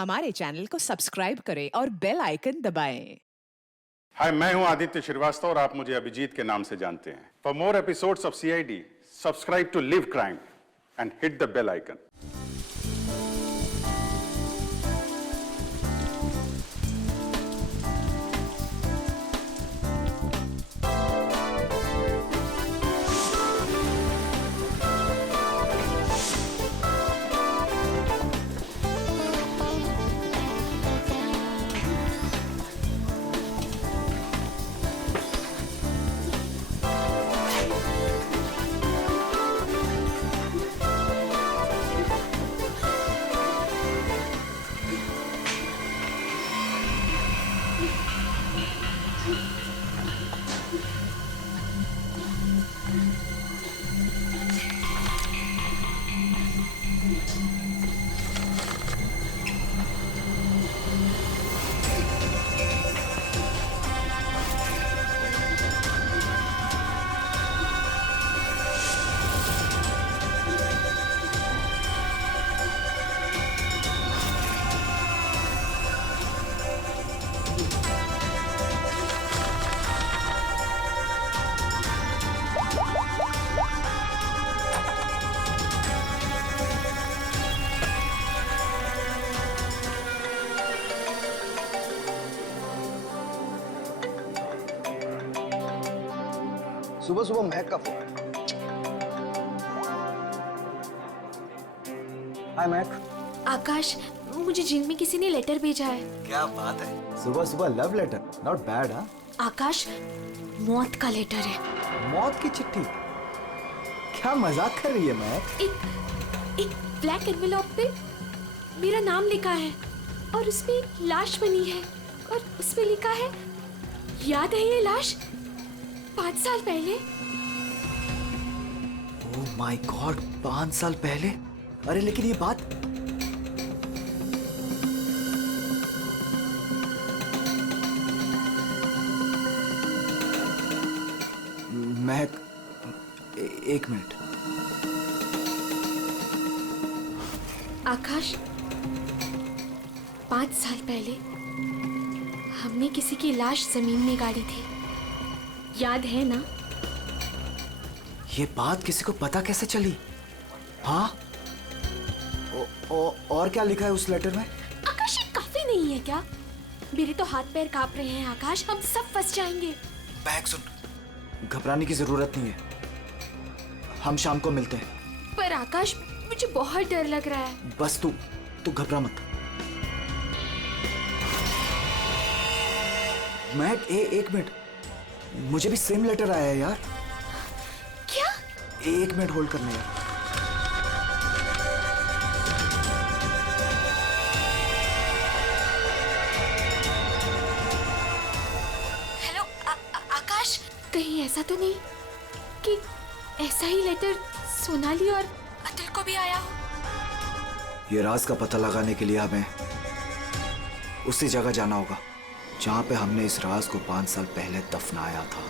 हमारे चैनल को सब्सक्राइब करें और बेल आइकन दबाएं। हाय, मैं हूं आदित्य श्रीवास्तव और आप मुझे अभिजीत के नाम से जानते हैं। For more episodes of CID, subscribe to live crime and hit the bell icon. सुबह सुबह महक का फोन। हाय महक। आकाश, मुझे जेल में किसी ने लेटर भेजा है। क्या बात है, सुबह सुबह लव लेटर, नॉट बैड। हाँ आकाश, मौत का लेटर है। मौत की चिट्ठी? क्या मजाक कर रही है महक? एक ब्लैक एनवेलप पे मेरा नाम लिखा है और उसमें एक लाश बनी है और उसमें लिखा है, याद है ये लाश 5 साल पहले? ओह माय गॉड, 5 साल पहले? अरे लेकिन ये बात महक, एक मिनट। आकाश, 5 साल पहले हमने किसी की लाश जमीन में गाड़ी थी, याद है ना? ये बात किसी को पता कैसे चली? हाँ, और क्या लिखा है उस लेटर में? आकाश, ये काफी नहीं है क्या? मेरे तो हाथ पैर कांप रहे हैं आकाश, हम सब फंस जाएंगे। महक सुन, घबराने की जरूरत नहीं है, हम शाम को मिलते हैं। पर आकाश, मुझे बहुत डर लग रहा है। बस तू घबरा मत। महक, एक मिनट, मुझे भी सेम लेटर आया है यार। क्या? एक मिनट होल्ड करना यार। हेलो आकाश, कहीं ऐसा तो नहीं कि ऐसा ही लेटर सोनाली और अतुल को भी आया हो? ये राज का पता लगाने के लिए हमें उसी जगह जाना होगा जहां पे हमने इस राज को 5 साल पहले दफनाया था।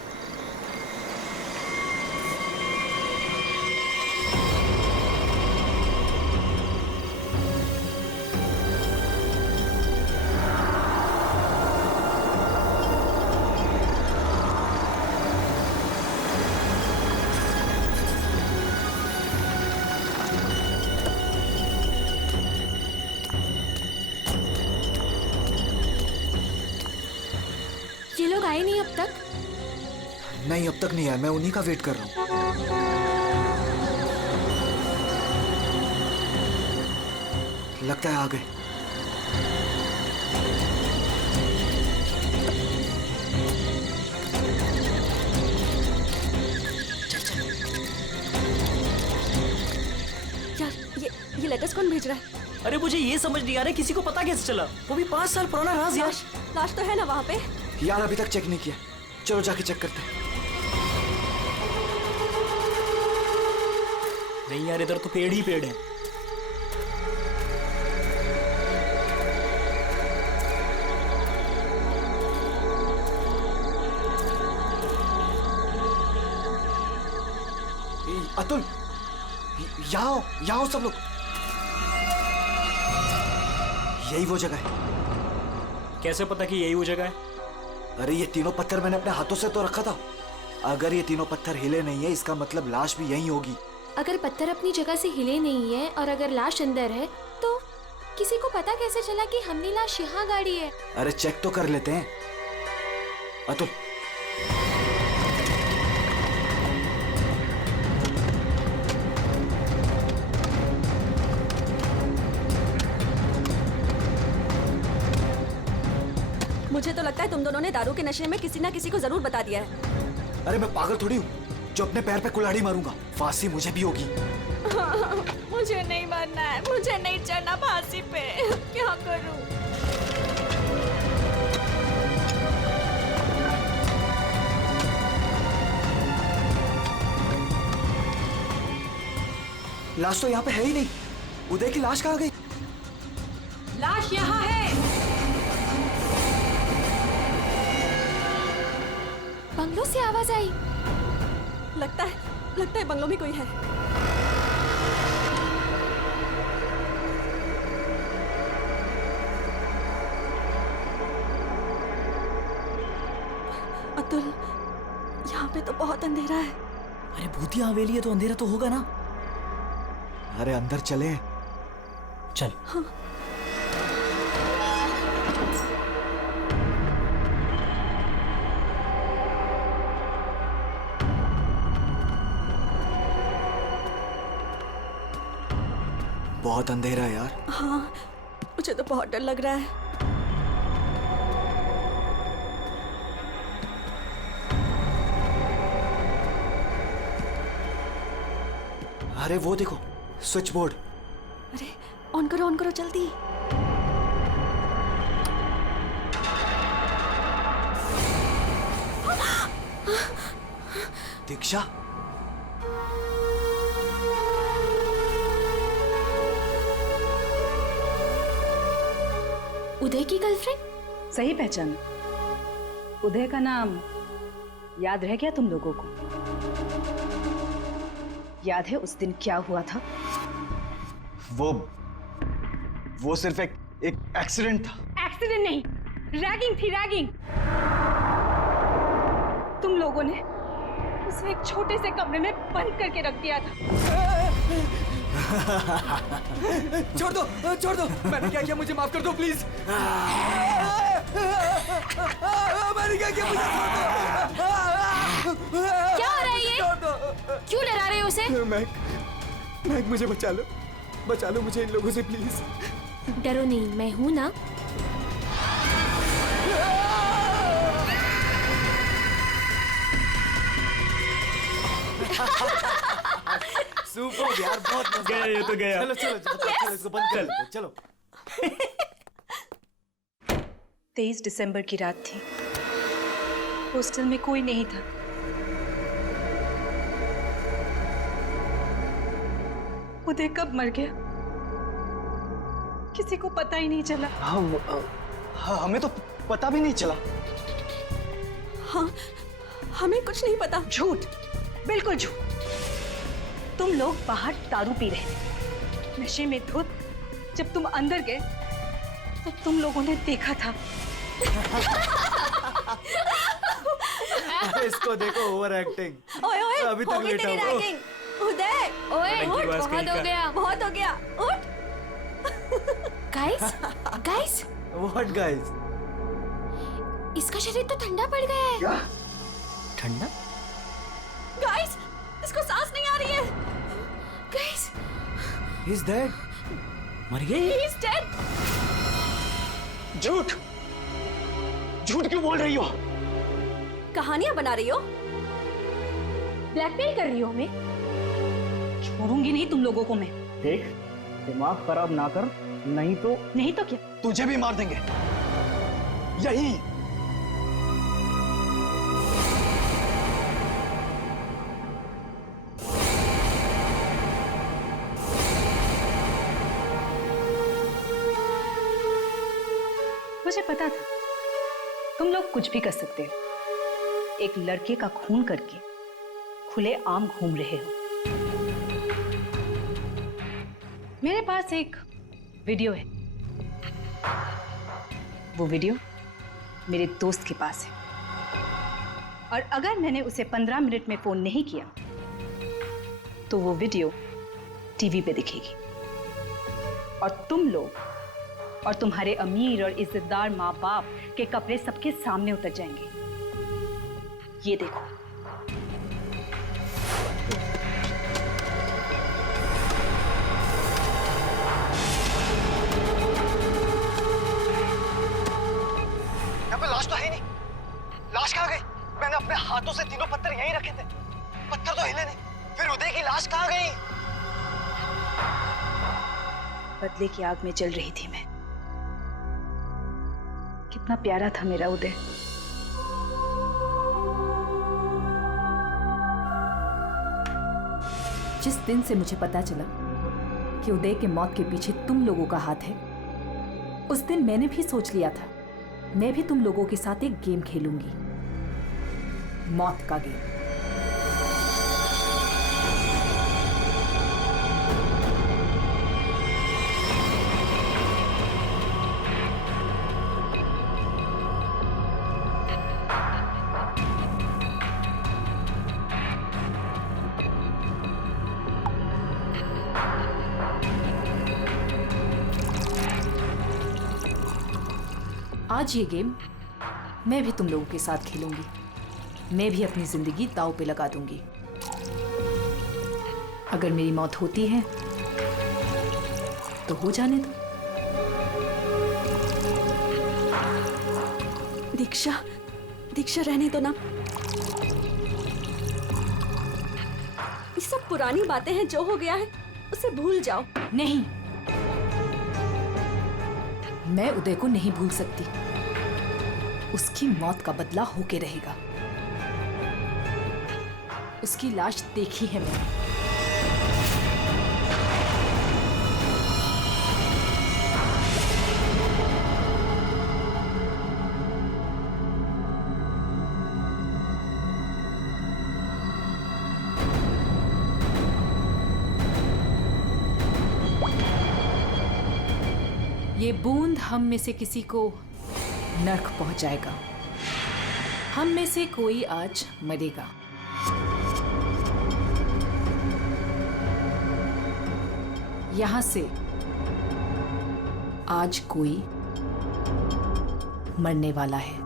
ये लोग आए नहीं अब तक? नहीं, अब तक नहीं आया, मैं उन्हीं का वेट कर रहा हूं। लगता है आ गए। यार, ये लेटर्स कौन भेज रहा है? अरे मुझे ये समझ नहीं आ रहा किसी को पता कैसे चला, वो भी 5 साल पुराना राज यार। लाश तो है ना वहाँ पे? यार अभी तक चेक नहीं किया, चलो जाके चेक करते हैं। नहीं यार, इधर तो पेड़ ही पेड़ है। अतुल, यहाँ आओ सब लोग। यही वो जगह है। कैसे पता कि यही वो जगह है? अरे ये तीनों पत्थर मैंने अपने हाथों से तो रखा था। अगर ये तीनों पत्थर हिले नहीं है, इसका मतलब लाश भी यहीं होगी। अगर पत्थर अपनी जगह से हिले नहीं है और अगर लाश अंदर है तो किसी को पता कैसे चला कि हमने लाश यहाँ गाड़ी है? अरे चेक तो कर लेते हैं। अतुल, मुझे तो लगता है तुम दोनों ने दारू के नशे में किसी ना किसी को जरूर बता दिया है। अरे मैं पागल थोड़ी हूँ जो अपने पैर पे कुल्हाड़ी मारूंगा। फांसी मुझे भी होगी। मुझे नहीं मरना है, मुझे नहीं चढ़ना फांसी पे। क्या करूं? लाश तो यहाँ पे है ही नहीं। उदय की लाश कहाँ गई? लाश यहाँ है। बंगलों से आवाज आई। लगता है बंगलों में कोई है। अतुल, यहाँ पे तो बहुत अंधेरा है। अरे भूतिया हवेली है तो अंधेरा तो होगा ना। अरे अंदर चले। चल। हाँ। बहुत अंधेरा है यार। हाँ, मुझे तो बहुत डर लग रहा है। अरे वो देखो, स्विच बोर्ड। अरे ऑन करो जल्दी। दीक्षा, उदय की गर्लफ्रेंड? सही पहचान। उदय का नाम याद रह गया तुम लोगों को? याद है उस दिन क्या हुआ था? वो सिर्फ एक एक्सीडेंट था। एक्सीडेंट नहीं, रैगिंग थी, रैगिंग। तुम लोगों ने उसे एक छोटे से कमरे में बंद करके रख दिया था। छोड़ दो, मैंने क्या किया? मुझे माफ कर दो प्लीज। मैंने क्या किया? मुझे क्या हो रहा है ये? क्यों डरा रहे हो उसे? मैक, मुझे बचा लो मुझे इन लोगों से प्लीज। डरो नहीं, मैं हूं ना। सुपर यार, बहुत मजा गया ये तो गया। चलो इसको बंद कर लो, चलो। 23 दिसंबर की रात थी। हॉस्टल में कोई नहीं था। उदय कब मर गया किसी को पता ही नहीं चला। हमें तो पता भी नहीं चला। हाँ, हमें कुछ नहीं पता। झूठ, बिल्कुल झूठ। तुम लोग बाहर दारू पी रहे थे, नशे में धुत। जब तुम अंदर गए तो तुम लोगों ने देखा था। इसको देखो, ओवर एक्टिंग। ओए अभी तक हो गई लेटा तेरी हुआ। रैगिंग। उदय, ओए उठ, बहुत हो गया। बहुत हो गया, उठ। Guys, what guys? इसका शरीर तो ठंडा पड़ गया है। ठंडा? गाइस, इसको सांस नहीं आ रही है। Guys, he is dead. मर गई? He is dead. झूठ क्यों बोल रही हो? कहानियां बना रही हो? ब्लैकमेल कर रही हो हमें? छोड़ूंगी नहीं तुम लोगों को मैं। देख, दिमाग खराब ना कर, नहीं तो क्या? तुझे भी मार देंगे यही। मुझे पता था तुम लोग कुछ भी कर सकते हो। एक लड़के का खून करके खुले आम घूम रहे हो। मेरे पास एक वीडियो है। वो वीडियो मेरे दोस्त के पास है और अगर मैंने उसे 15 मिनट में फोन नहीं किया तो वो वीडियो टीवी पे दिखेगी और तुम लोग और तुम्हारे अमीर और इज्जतदार माँ बाप के कपड़े सबके सामने उतर जाएंगे। ये देखो। यहाँ पे लाश तो है ही नहीं। लाश कहाँ गई? मैंने अपने हाथों से तीनों पत्थर यहीं रखे थे, पत्थर तो हिले नहीं। फिर उदय की लाश कहाँ गई? बदले की आग में जल रही थी मैं। कितना प्यारा था मेरा उदय। जिस दिन से मुझे पता चला कि उदय के मौत के पीछे तुम लोगों का हाथ है, उस दिन मैंने भी सोच लिया था मैं भी तुम लोगों के साथ एक गेम खेलूंगी, मौत का गेम। आज ये गेम मैं भी तुम लोगों के साथ खेलूंगी। मैं भी अपनी जिंदगी दांव पे लगा दूंगी। अगर मेरी मौत होती है तो हो जाने दो। दीक्षा, दीक्षा रहने दो ना। ये सब पुरानी बातें हैं, जो हो गया है उसे भूल जाओ। नहीं, मैं उदय को नहीं भूल सकती। उसकी मौत का बदला होके रहेगा। उसकी लाश देखी है मैंने। ये बूंद हम में से किसी को नर्क पहुंचाएगा। हम में से कोई आज मरेगा। यहां से आज कोई मरने वाला है।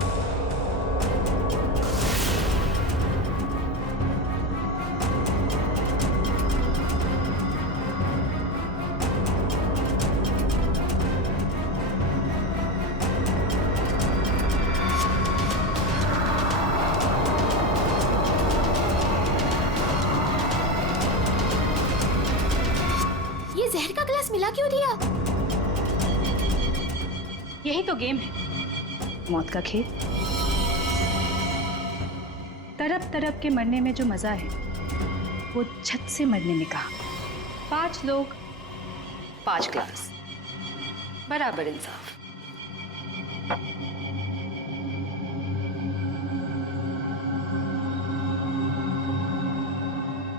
जहर का ग्लास मिला क्यों दिया? यही तो गेम है, मौत का खेल। तरफ तरफ के मरने में जो मजा है वो छत से मरने में कहा। 5 लोग 5 ग्लास, बराबर इंसाफ।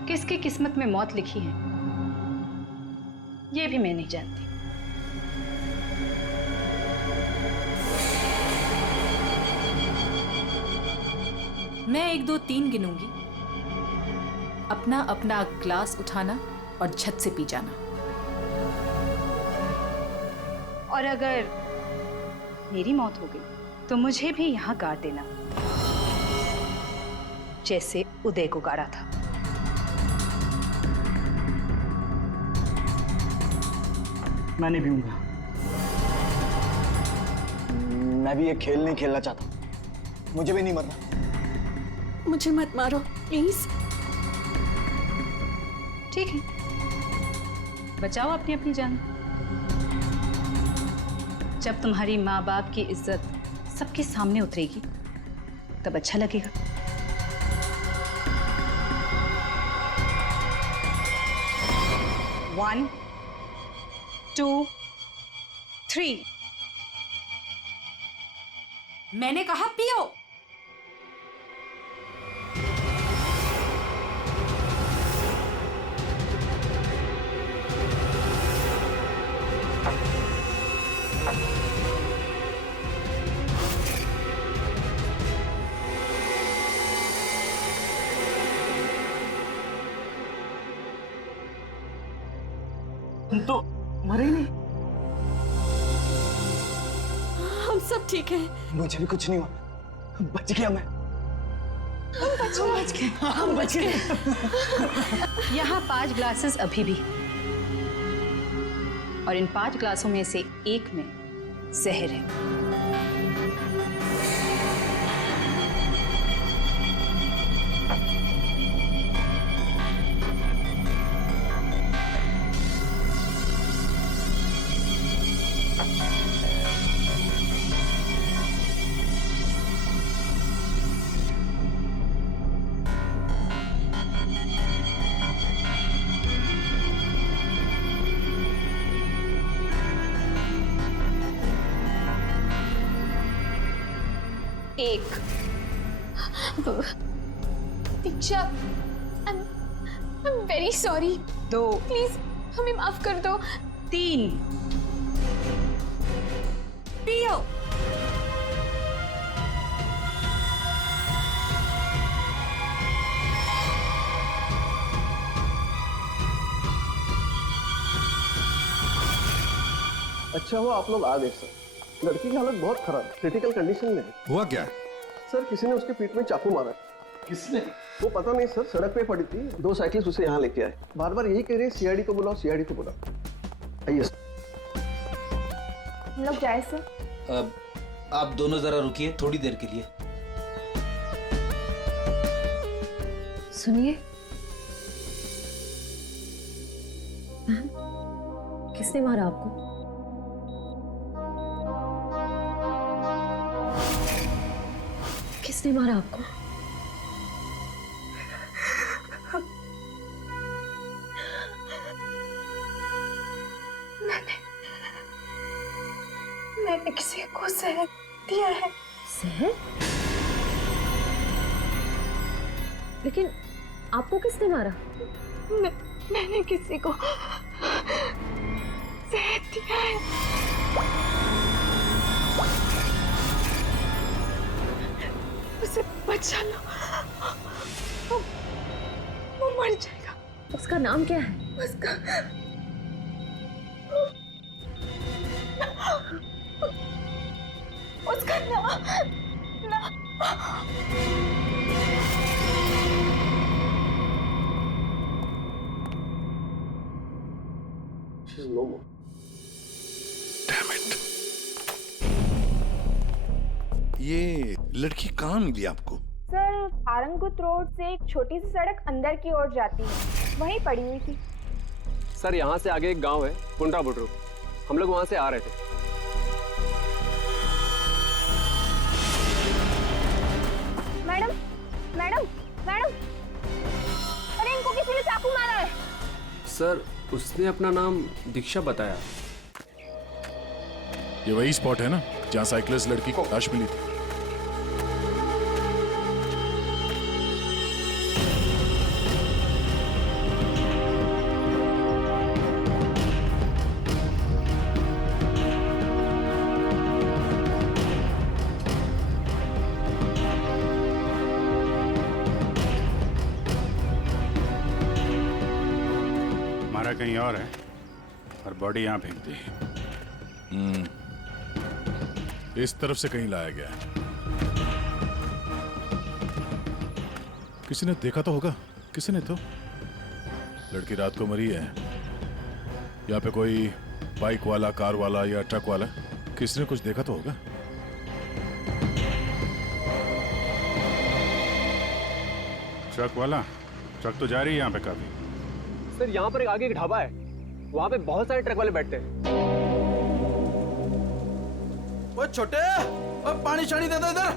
किसकी किस्मत में मौत लिखी है ये भी मैं नहीं जानती। मैं 1 2 3 गिनूंगी। अपना अपना ग्लास उठाना और छत से पी जाना। और अगर मेरी मौत हो गई तो मुझे भी यहाँ गाड़ देना, जैसे उदय को गाड़ा था। मैं नहीं पीऊंगा। मैं भी ये खेल नहीं खेलना चाहता। मुझे भी नहीं मरना। मुझे मत मारो प्लीज। ठीक है, बचाओ अपनी अपनी जान। जब तुम्हारी माँ बाप की इज्जत सबके सामने उतरेगी तब अच्छा लगेगा। One, 2, 3। मैंने कहा पियो। तुम तो मरे ही नहीं। हम सब ठीक हैं। मुझे भी कुछ नहीं हुआ, बच गया मैं। हम बच गए। यहाँ 5 ग्लासेस अभी भी, और इन 5 ग्लासों में से एक में जहर है। एक, दीक्षा, I'm very sorry. 2, प्लीज हमें माफ कर दो। 3, पियो। अच्छा हुआ आप लोग आ गए सर। लड़की की हालत बहुत खराब, क्रिटिकल कंडीशन में है। हुआ क्या? सर किसी ने उसके पीठ में चाकू मारा। किसने? वो पता नहीं सर, सड़क पे पड़ी थी, 2 साइकिल्स उसे यहाँ लेके आए। बार बार यही कह रहे हैं सीआईडी को बुलाओ, सीआईडी को बुलाओ। आइए सर। हम लोग जाए सर। आप दोनों जरा रुकिए थोड़ी देर के लिए। सुनिए, किसने मारा आपको? किसने मारा आपको? मैंने किसी को जहर दिया है। जहर? लेकिन आपको किसने मारा? मैंने किसी को जहर दिया है। उसे बचा लो, वो मर जाएगा। उसका नाम क्या है? उसका नाम ये लड़की कहाँ मिली आपको? सर, आरंगुत रोड से एक छोटी सी सड़क अंदर की ओर जाती है, वहीं पड़ी हुई थी। सर यहाँ से आगे एक गांव है कुंडा बुटरू, हम लोग वहां से आ रहे थे। मैडम, मैडम, मैडम, अरे इनको किसी ने चाकू मारा है। सर उसने अपना नाम दीक्षा बताया। ये वही स्पॉट है ना जहाँ साइकिलिस्ट लड़की को लाश मिली थी? मारा कहीं और है और बॉडी यहाँ फेंक दी। इस तरफ से कहीं लाया गया है। किसी ने देखा तो होगा। किसी ने तो। लड़की रात को मरी है। यहाँ पे कोई बाइक वाला, कार वाला या ट्रक वाला, किसी ने कुछ देखा तो होगा। ट्रक वाला? ट्रक तो जा रही है यहाँ पे काफी। सर यहाँ पर एक आगे एक ढाबा है, वहाँ पे बहुत सारे ट्रक वाले बैठते हैं। वो छोटे, वो पानी शानी दे दो इधर।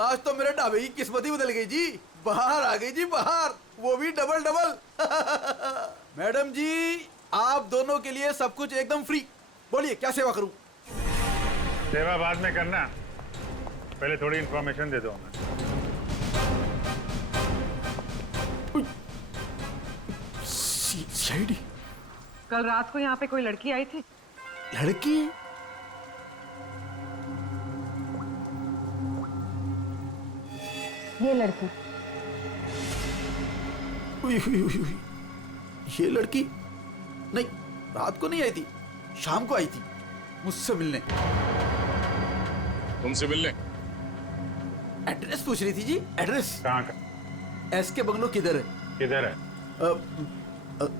आज तो मेरे ढाबे की किस्मत ही बदल गई जी। बाहर आ गई जी, बाहर, वो भी डबल डबल। मैडम जी, आप दोनों के लिए सब कुछ एकदम फ्री। बोलिए क्या सेवा करूं? सेवा बाद में करना, पहले थोड़ी इंफॉर्मेशन दे दो हमें। सीआईडी? कल रात को यहाँ पे कोई लड़की आई थी। लड़की? ये लड़की। उई, उई, उई, उई। ये लड़की नहीं, रात को नहीं आई थी, शाम को आई थी मुझसे मिलने। तुमसे मिलने? एड्रेस पूछ रही थी जी, एड्रेस। कहाँ का? एसके बंगलो किधर है? किधर है?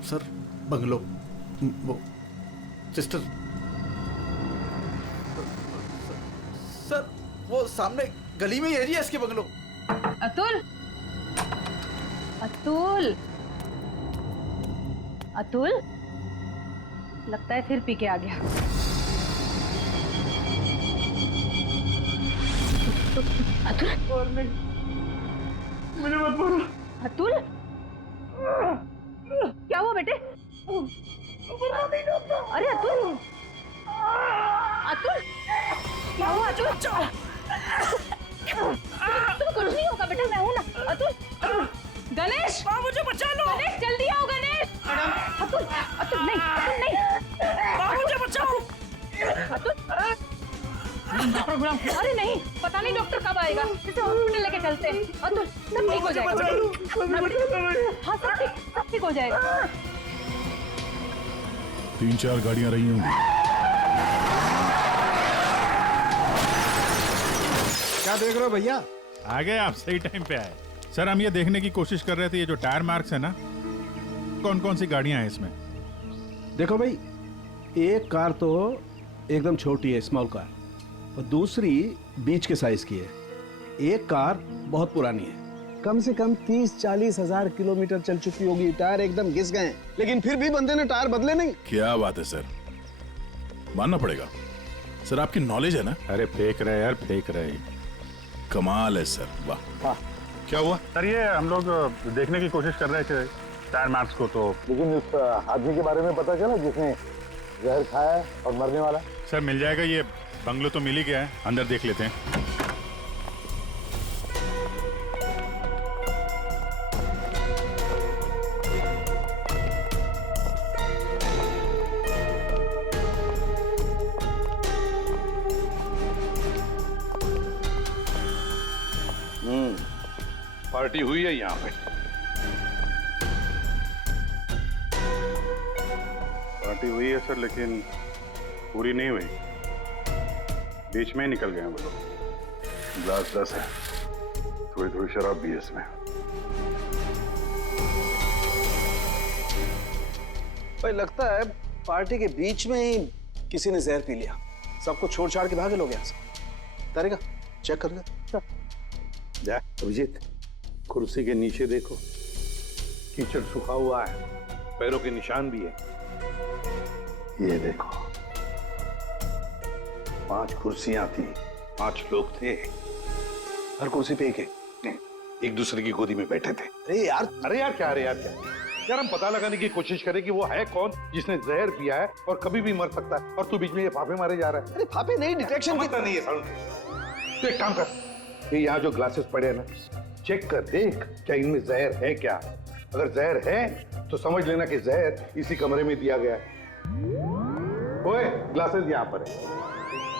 सर बंगलो वो सिस्टर। सर वो सामने गली में ही है जी एसके बंगलो। अतुल, अतुल, अतुल, लगता है फिर पी के आ गया। अतुल, और नहीं, मुझे मत मारो। अतुल, क्या हुआ बेटे? अरे अतुल, अतुल, क्या हुआ अतुल? तुम कुछ नहीं होगा बेटा, मैं हूं ना। अतुल, गणेश, मुझे बचा लो। गणेश जल्दी आओ गणेश। अतुल, अतुल नहीं, अतुल नहीं, मुझे बचाओ। अतुल, प्रोग्राम। अरे नहीं, पता नहीं डॉक्टर कब आएगा, इसे हॉस्पिटल लेके चलते हैं। अतुल, सब ठीक हो जाएगा। हाँ सब ठीक हो जाएगा। 3-4 गाड़ियां रही होंगी। क्या देख रहे हो भैया? आ गए आप, सही टाइम पे आए। सर हम ये देखने की कोशिश कर रहे थे, ये जो टायर मार्क्स है ना, कौन कौन सी गाड़ियां हैं इसमें? देखो भाई, एक कार तो एकदम छोटी है, स्मॉल कार, और दूसरी बीच के साइज की है। एक कार बहुत पुरानी है, कम से कम 30-40 हजार किलोमीटर चल चुकी होगी, टायर एकदम घिस गए हैं, लेकिन फिर भी बंदे ने टायर बदले नहीं। क्या बात है सर, मानना पड़ेगा सर, आपकी नॉलेज है ना। अरे फेंक रहे यार, फेंक रहे, कमाल है सर, वाह। हाँ क्या हुआ सर? ये हम लोग देखने की कोशिश कर रहे थे टायर मार्क्स को, तो लेकिन उस आदमी के बारे में पता चला जिसने जहर खाया और मरने वाला? सर मिल जाएगा, ये बंगलो तो मिल ही गया है, अंदर देख लेते हैं। पार्टी हुई है यहाँ पे? पार्टी हुई है सर, लेकिन पूरी नहीं हुई, बीच में ही निकल गए हैं वो लोग। ग्लास 10 है, थोड़ी थोड़ी शराब भी है इसमें। भाई लगता है पार्टी के बीच में ही किसी ने जहर पी लिया, सबको छोड़ छाड़ के भागे लोग यहाँ से। तारेगा चेक कर ले। जा अभिजीत, कुर्सी के नीचे देखो, कीचड़ सूखा हुआ है, पैरों के निशान भी है। ये देखो, 5 कुर्सियां थी, 5 लोग थे, हर कुर्सी पे एक दूसरे की गोदी में बैठे थे। अरे यार क्या यार, हम पता लगाने की कोशिश करें कि वो है कौन जिसने जहर पिया है और कभी भी मर सकता है, और तू बीच में ये फाफे मारे जा रहा है। अरे फाफे नहीं, डिटेक्शन की नहीं है। तो एक काम कर, ये यहाँ जो ग्लासेस पड़े हैं ना, चेक कर देख क्या इनमें जहर है क्या। अगर जहर है तो समझ लेना कि जहर इसी कमरे में दिया गया है। ओए, ग्लासेस यहाँ पर है।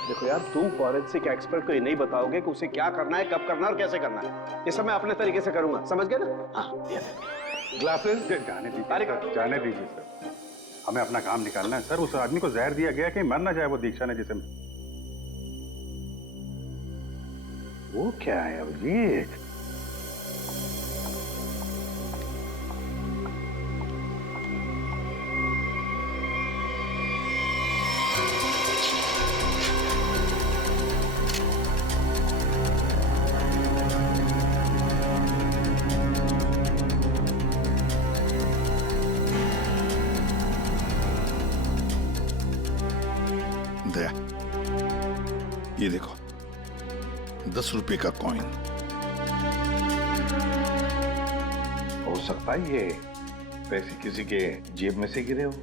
देखो यार, तुम फॉरेंसिक एक्सपर्ट को ये नहीं बताओगे कि उसे क्या करना है, कब करना है और कैसे करना है। ये सब मैं अपने तरीके से करूंगा, समझ गए ना? हाँ, ग्लासेस जाने दीजिए, जाने दीजिए सर, हमें अपना काम निकालना है। सर उस आदमी को जहर दिया गया कि मर ना जाए वो दीक्षा ने, जिसे वो क्या है अभिजीत? दया, ये देखो 10 रुपए का कॉइन। हो सकता है ये पैसे किसी के जेब में से गिरे हो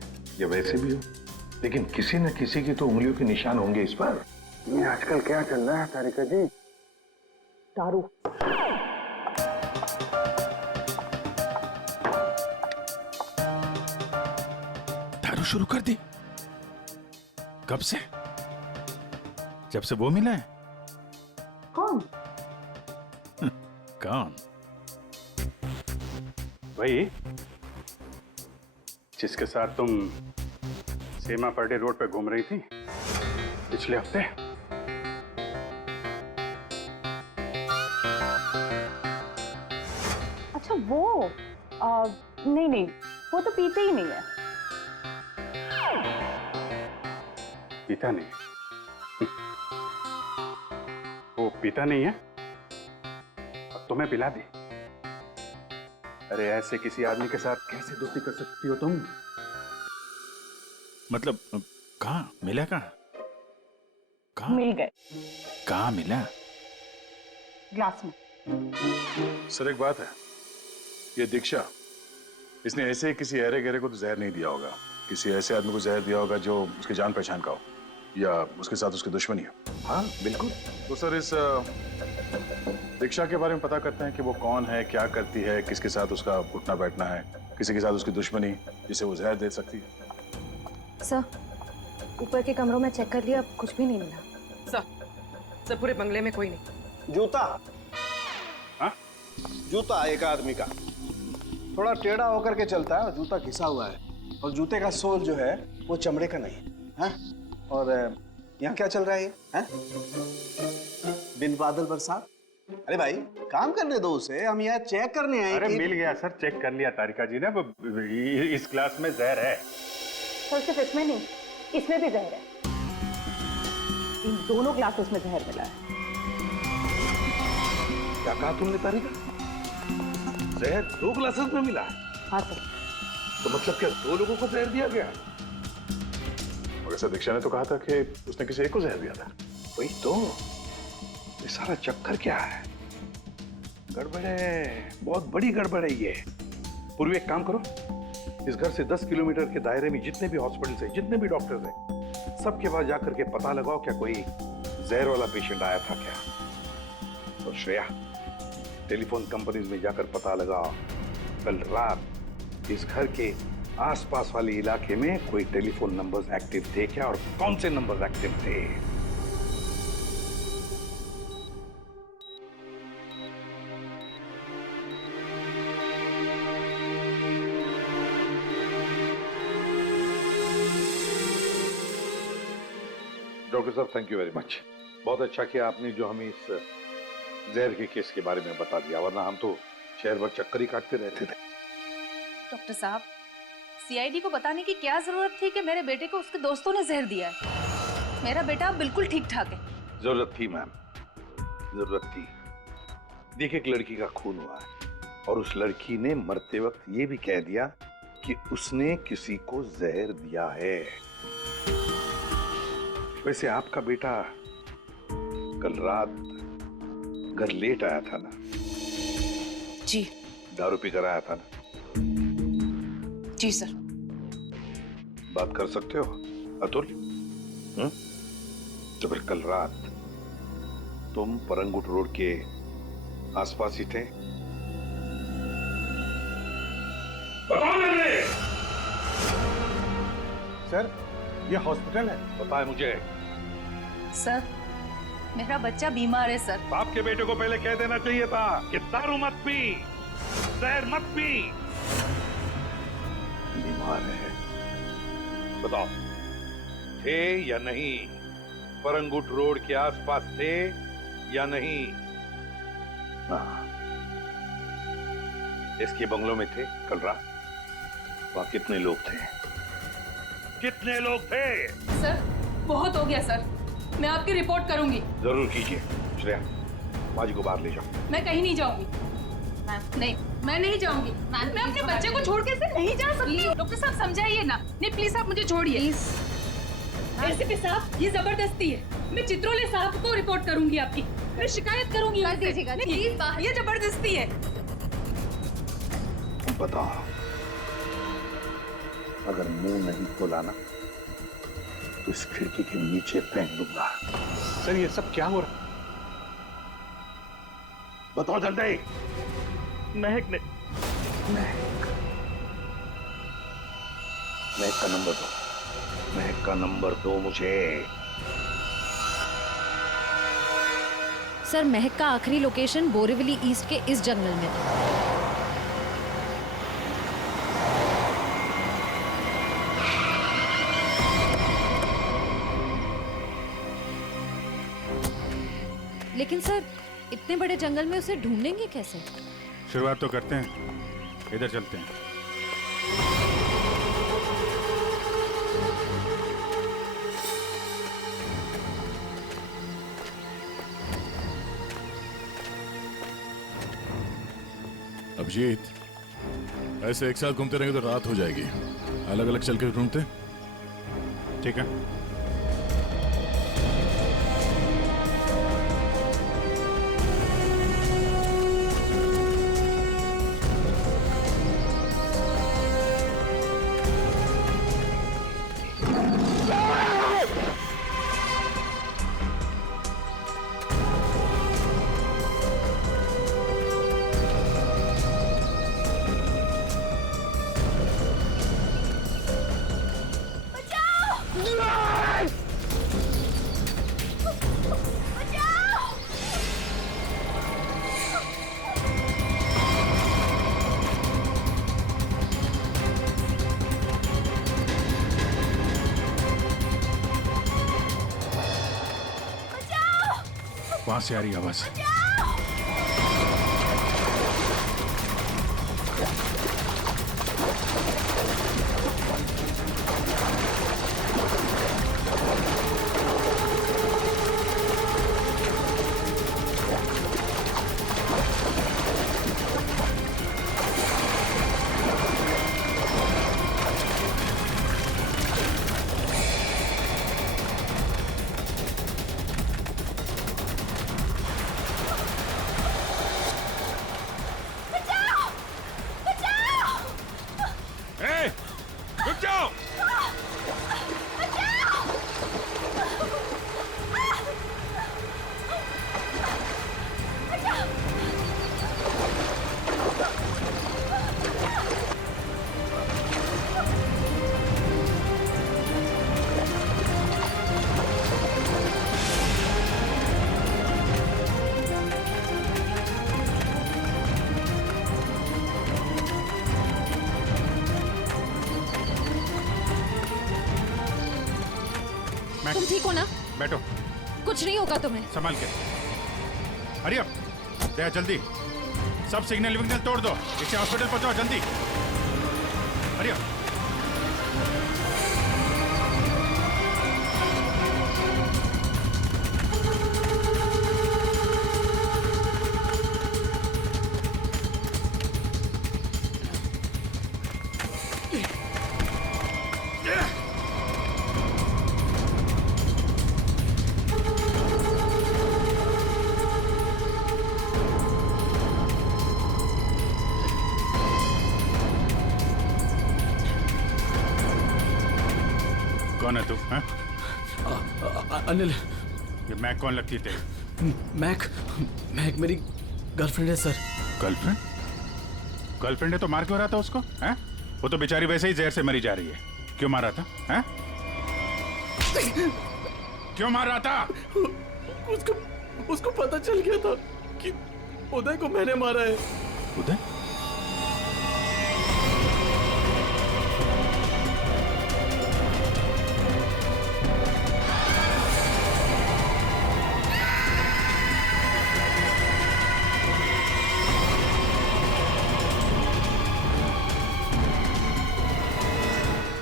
या वैसे भी हो, लेकिन किसी न किसी की तो उंगलियों के निशान होंगे इस पर। ये आजकल क्या चल रहा है तारिका जी? दारू। दारू शुरू कर दी? कब से? जब से वो मिला है? कौन? कौन? वही जिसके साथ तुम सीमा पर्डे रोड पे घूम रही थी पिछले हफ्ते। अच्छा वो नहीं नहीं, वो तो पीते ही नहीं है। पीता नहीं? वो पीता नहीं है? अब तुम्हें पिला दी। अरे ऐसे किसी आदमी के साथ कैसे दोस्ती कर सकती हो तुम? मतलब कहाँ मिला? कहाँ मिल गए। कहाँ मिला? ग्लास में। सर एक बात है, ये दीक्षा, इसने ऐसे ही किसी अहरे गहरे को तो जहर नहीं दिया होगा। किसी ऐसे आदमी को जहर दिया होगा जो उसके जान पहचान का हो या उसके साथ उसकी दुश्मनी हो। हाँ बिल्कुल। तो सर इस दीक्षा के बारे में पता करते हैं कि वो कौन है, क्या करती है, किसके साथ उसका उठना बैठना है, किसी के साथ उसकी दुश्मनी जिसे वो जहर दे सकती है। सर ऊपर के कमरों में चेक कर लिया, कुछ भी नहीं मिला। सर पूरे बंगले में कोई नहीं। जूता। हाँ? जूता एक आदमी का थोड़ा टेढ़ा होकर के चलता है और जूता घिसा हुआ है, और जूते का सोल जो है वो चमड़े का नहीं है। और यहाँ क्या चल रहा है ये? बिन बादल बरसात। अरे भाई काम करने दो उसे, हम यहाँ चेक करने आए। अरे मिल गया सर, चेक कर लिया तारिका जी ने। इस ग्लास में जहर है। सर सिर्फ इसमें नहीं, इसमें भी जहर है। इन दोनों ग्लासेस में जहर मिला है। क्या कहा तुमने तारिका? जहर 2 ग्लासेस में मिला है? हाँ सर। तो मतलब क्या 2 लोगों को जहर दिया गया? मगर सर दीक्षा ने तो कहा था कि उसने किसी एक को जहर दिया था। वही तो, ये सारा चक्कर क्या है? गड़बड़ है, बहुत बड़ी गड़बड़ है ये। पूर्वी एक काम करो, इस घर से 10 किलोमीटर के दायरे में जितने भी हॉस्पिटल्स हैं, जितने भी डॉक्टर्स हैं, सबके पास जाकर के पता लगाओ क्या कोई जहर वाला पेशेंट आया था क्या। और श्रेया, टेलीफोन कंपनीज में जाकर पता लगाओ कल रात इस घर के आसपास वाले इलाके में कोई टेलीफोन नंबर्स एक्टिव थे क्या, और कौन से नंबर्स एक्टिव थे। डॉक्टर साहब थैंक यू वेरी मच। बहुत अच्छा किया आपने जो हमें इस जहर के केस के बारे में बता दिया, वरना हम तो शहर भर चक्कर ही काटते रहते थे। डॉक्टर साहब, सीआईडी को बताने की क्या जरूरत थी कि मेरे बेटे को उसके दोस्तों ने जहर दिया है। मेरा बेटा बिल्कुल ठीक ठाक है। जरूरत थी मैम, जरूरत थी। देखिए एक लड़की का खून हुआ है और उस लड़की ने मरते वक्त ये भी कह दिया कि उसने किसी को जहर दिया है। वैसे आपका बेटा कल रात घर लेट आया था ना? जी। दारू पी कर आया था ना? जी सर। बात कर सकते हो अतुल? तो फिर कल रात तुम परंगुट रोड के आसपास ही थे? सर ये हॉस्पिटल है। पता है मुझे। सर मेरा बच्चा बीमार है सर। बाप के बेटे को पहले कह देना चाहिए था कि दारू मत पी, जहर मत पी। बीमार है, बताओ थे या नहीं? परंगुट रोड के आसपास थे या नहीं? इसके बंगलों में थे कल रात? वहां कितने लोग थे? कितने लोग थे? सर बहुत हो गया सर, मैं आपकी रिपोर्ट करूंगी। जरूर कीजिए। श्रेया, माजी को बाहर ले जाओ। मैं कहीं नहीं जाऊंगी। नहीं, मैं नहीं जाऊंगी। मैं अपने बच्चे को छोड़ के ऐसे नहीं जा सकती। डॉक्टर साहब समझाइए ना। नहीं प्लीज आप मुझे छोड़िए। एसीपी साहब, ये जबरदस्ती है। मैं चित्रोले साहब को रिपोर्ट करूंगी आपकी। मैं शिकायत करूंगी। कर दीजिएगा प्लीज। ये जबरदस्ती है। बताओ, अगर मुंह नहीं खोला ना तो इस खिड़की के नीचे फेंक दूंगा। सर ये सब क्या हो रहा? बताओ जल्दी। महक ने महक का नंबर दो। महक का नंबर दो मुझे। सर महक का आखिरी लोकेशन बोरीवली ईस्ट के इस जंगल में था। लेकिन सर इतने बड़े जंगल में उसे ढूंढेंगे कैसे? शुरुआत तो करते हैं, इधर चलते हैं। अभिजीत, ऐसे एक साथ घूमते रहेंगे तो रात हो जाएगी। अलग अलग चल के ढूंढते। ठीक है। वहां से आ रही आवाज। तुम ठीक हो ना? बैठो। कुछ नहीं होगा तुम्हें। संभाल के। हरिया, दया जल्दी। सब सिग्नल विग्नल तोड़ दो। इसे हॉस्पिटल पहुंचाओ जल्दी। हरिया। कौन है तू? अनिल। ये मैक कौन लगती है तेरी? मैक मेरी गर्लफ्रेंड है सर। गर्लफ्रेंड? गर्लफ्रेंड है तो मार क्यों रहा था उसको? हैं? वो तो बेचारी वैसे ही जहर से मरी जा रही है। क्यों मार रहा था? हैं? क्यों मार रहा था? उसको पता चल गया था कि उदय को मैंने मारा है। उदय?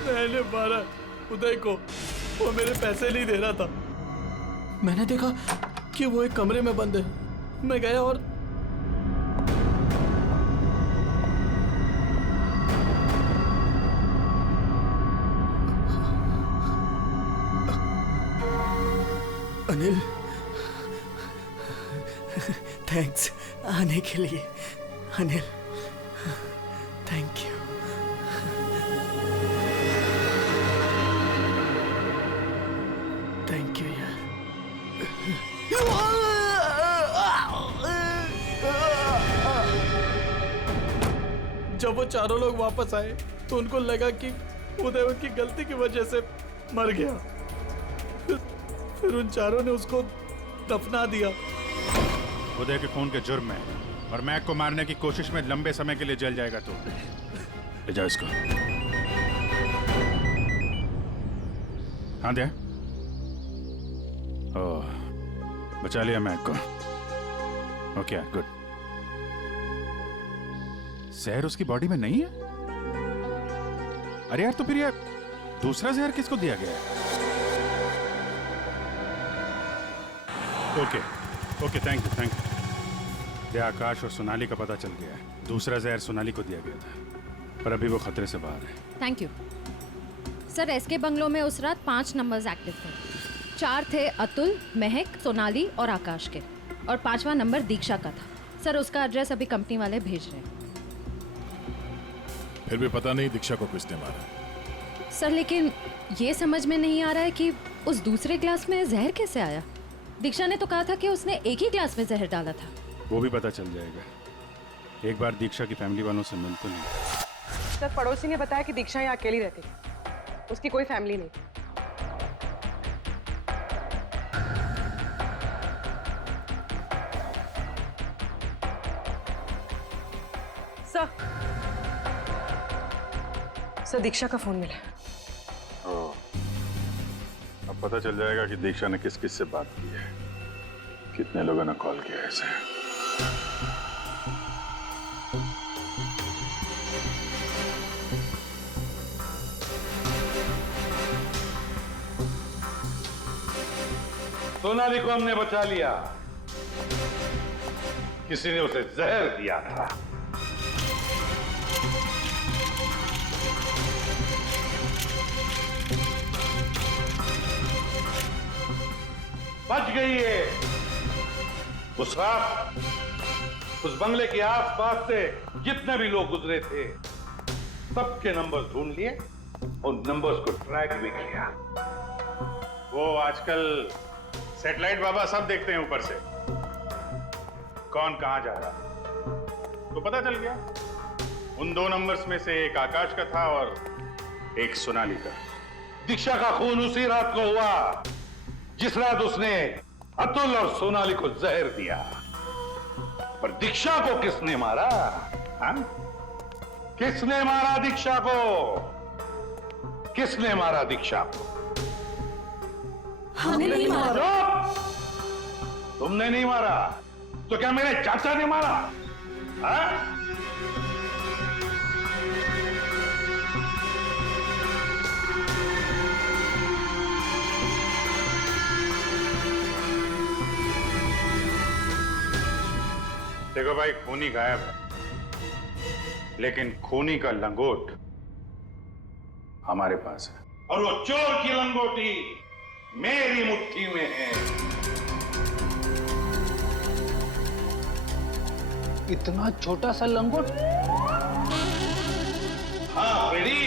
मैंने मारा उदय को। वो मेरे पैसे नहीं दे रहा था। मैंने देखा कि वो एक कमरे में बंद है। मैं गया और अनिल, थैंक्स आने के लिए। Anil, thank you. Thank you यार। जब वो चारों लोग वापस आए तो उनको लगा कि उदय उनकी गलती की वजह से मर गया। फिर उन चारों ने उसको दफना दिया। उदय के खून के जुर्म में और मैक को मारने की कोशिश में लंबे समय के लिए जेल जाएगा तो ले जाओ इसको। हाँ दे। ओह, बचा लिया मैक को। Okay good. जहर उसकी बॉडी में नहीं है? अरे यार तो फिर ये दूसरा जहर किसको दिया गया है? Okay okay thank you thank you. Akash और सोनाली का पता चल गया है। दूसरा जहर सोनाली को दिया गया था, पर अभी वो खतरे से बाहर है। Thank you sir. SK bungalow में उस रात 5 नंबर्स एक्टिव थे। 4 थे अतुल, महक, सोनाली और आकाश के, और 5वां नंबर दीक्षा का था। सर उसका एड्रेस अभी कंपनी वाले भेज रहे हैं। फिर भी पता नहीं दीक्षा को किसने मारा। सर लेकिन ये समझ में नहीं आ रहा है कि उस दूसरे ग्लास में जहर कैसे आया। दीक्षा ने तो कहा था कि उसने एक ही ग्लास में जहर डाला था। वो भी पता चल जाएगा। एक बार दीक्षा की फैमिली वालों से मिल तो नहीं। सर पड़ोसी ने बताया कि दीक्षा यहाँ अकेली रहती, उसकी कोई फैमिली नहीं। सर दीक्षा का फोन मिला। अब पता चल जाएगा कि दीक्षा ने किस किस से बात की है, कितने लोगों ने कॉल किया है इसे। सोनाली को हमने बचा लिया। किसी ने उसे जहर दिया था। बच गई है। उस रात उस बंगले के आसपास से जितने भी लोग गुजरे थे सबके नंबर ढूंढ लिए और नंबर्स को ट्रैक भी किया। वो आजकल सैटेलाइट बाबा सब देखते हैं ऊपर से, कौन कहां जा रहा है। तो पता चल गया उन 2 नंबर्स में से एक आकाश का था और एक सोनाली का। दीक्षा का खून उसी रात को हुआ जिस रात उसने अतुल और सोनाली को जहर दिया। पर दीक्षा को किसने मारा? हाँ? किसने मारा दीक्षा को? किसने मारा दीक्षा को? हमने नहीं मारा। तुमने नहीं मारा तो क्या मेरे चाचा ने मारा? हाँ? देखो भाई, खूनी गायब है, लेकिन खूनी का लंगोट हमारे पास है। और वो चोर की लंगोटी मेरी मुट्ठी में है। इतना छोटा सा लंगोट? हाँ बेटी,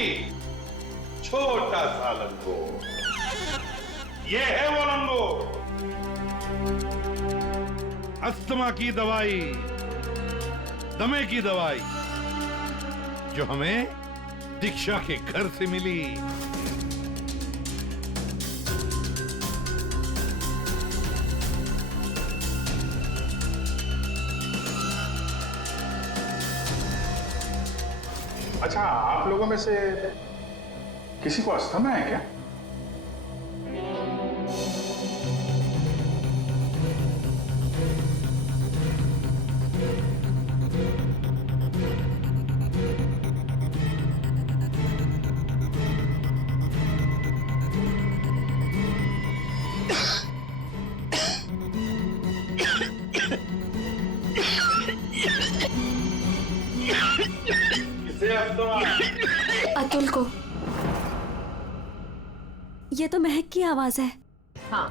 छोटा सा लंगोट। ये है वो लंगोट। अस्थमा की दवाई, दमे की दवाई जो हमें दीक्षा के घर से मिली। अच्छा, आप लोगों में से किसी को अस्थमा है क्या? अतुल को। ये तो महक की आवाज है। हाँ,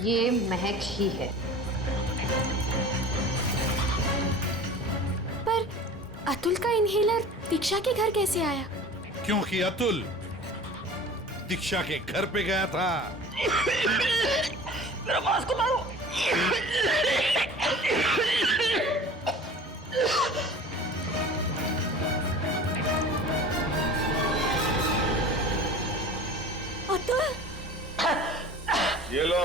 ये महक ही है। पर अतुल का इनहेलर दीक्षा के घर कैसे आया? क्योंकि अतुल दीक्षा के घर पे गया था। मेरा मास्क उतारो। ये लो,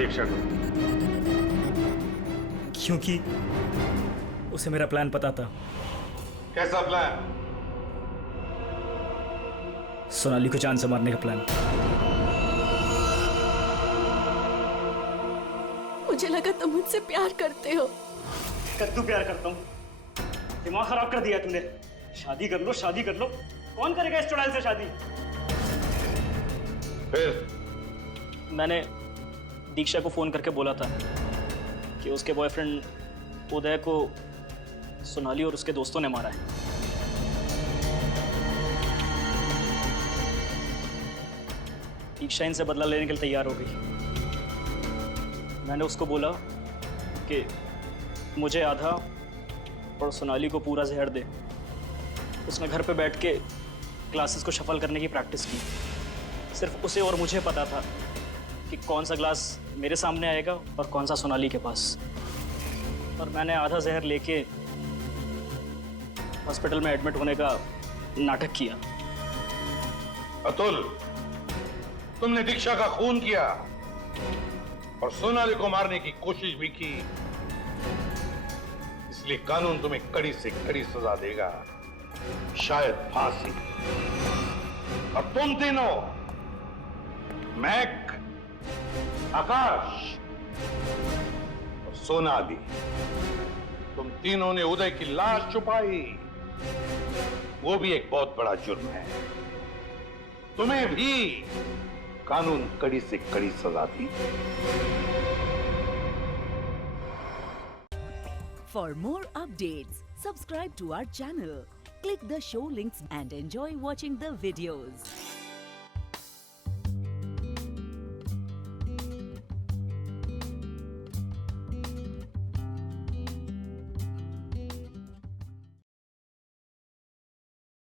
दीक्षा को? क्योंकि उसे मेरा प्लान पता था। कैसा प्लान? सोनाली को जान से मारने का प्लान। मुझे लगा तुम मुझसे प्यार करते हो। कद्दू प्यार करता हूँ? दिमाग खराब कर दिया तूने। शादी कर लो, शादी कर लो। कौन करेगा इस चुड़ैल से शादी? फिर मैंने दीक्षा को फोन करके बोला था कि उसके बॉयफ्रेंड उदय को सोनाली और उसके दोस्तों ने मारा है। दीक्षा इनसे बदला लेने के लिए तैयार हो गई। मैंने उसको बोला कि मुझे आधा और सोनाली को पूरा जहर दे। उसने घर पे बैठ के क्लासेस को शफल करने की प्रैक्टिस की। सिर्फ उसे और मुझे पता था कि कौन सा ग्लास मेरे सामने आएगा और कौन सा सोनाली के पास। और मैंने आधा जहर लेके हॉस्पिटल में एडमिट होने का नाटक किया। अतुल, तुमने दीक्षा का खून किया और सोनाली को मारने की कोशिश भी की, इसलिए कानून तुम्हें कड़ी से कड़ी सजा देगा, शायद फांसी। और तुम तीनों, महक, आकाश और सोनाली, तुम तीनों ने उदय की लाश छुपाई। वो भी एक बहुत बड़ा जुर्म है। तुम्हें भी कानून कड़ी से कड़ी सजा दी। For more updates, subscribe to our channel, click the show links and enjoy watching the videos.